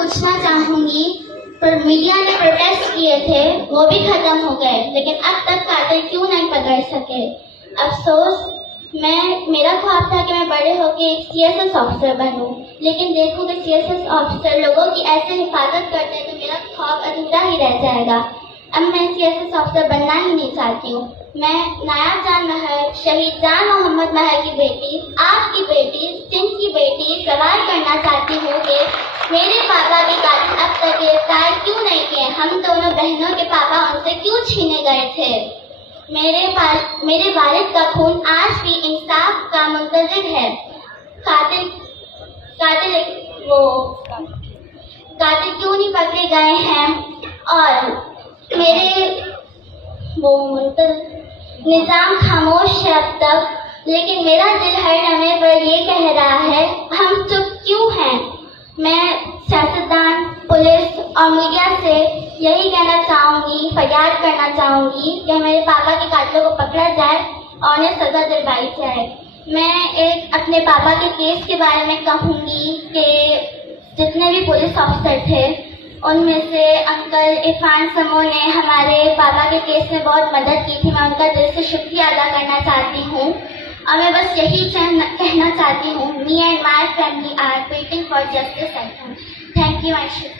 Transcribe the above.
پوچھنا چاہوں گی، پر میڈیا نے پروٹیسٹ کیے تھے وہ بھی ختم ہو گئے، لیکن اب تک قاتل کیوں نہیں پکڑ سکے؟ افسوس، میرا خواب تھا کہ میں بڑے ہو کے ایک CSS آفیسر بنوں، لیکن دیکھوں کہ CSS آفیسر لوگوں کی ایسے حفاظت کرتے ہیں تو میرا خواب ادھورا ہی رہ جائے گا۔ اب میں CSS آفیسر بننا ہی نہیں چاہتی ہوں۔ میں نایاب جان محر، شہید جان محمد محر کی بیٹی، آپ کی بیٹی، سندھ کی بیٹی، سوال کرنا چاہتی ہوں کہ میرے پاپا کے قاتل اب تک گرفتار کیوں نہیں کیے؟ ہم دونوں بہنوں کے پاپا ان سے کیوں چھینے گئے تھے؟ میرے والد کا خون آج بھی انصاف کا منتظر ہے۔ قاتل کیوں نہیں پکڑے گئے ہیں؟ اور نظام خاموش ہے اب تک، لیکن میرا دل ہر لمحے پر یہ کہہ رہا ہے ہم چپ کیوں ہیں؟ میں سیاستدان، پولیس اور میڈیا سے یہی کہنا چاہوں گی، فریاد کرنا چاہوں گی کہ میرے پاپا کے قاتلوں کو پکڑا جائے اور انہیں سزا دلوائی جائے۔ میں اپنے پاپا کے کیس کے بارے میں کہوں گی کہ جتنے بھی پولیس آفیسر تھے ان میں سے انکل عرفان سمو نے ہمارے پاپا کے کیس میں بہت مدد کی تھی۔ میں ان کا دل سے شکریہ ادا کرنا چاہتی ہوں، اور میں بس یہی کہنا چاہتی ہوں، me and my family are waiting for justice at home. Thank you and shukriya.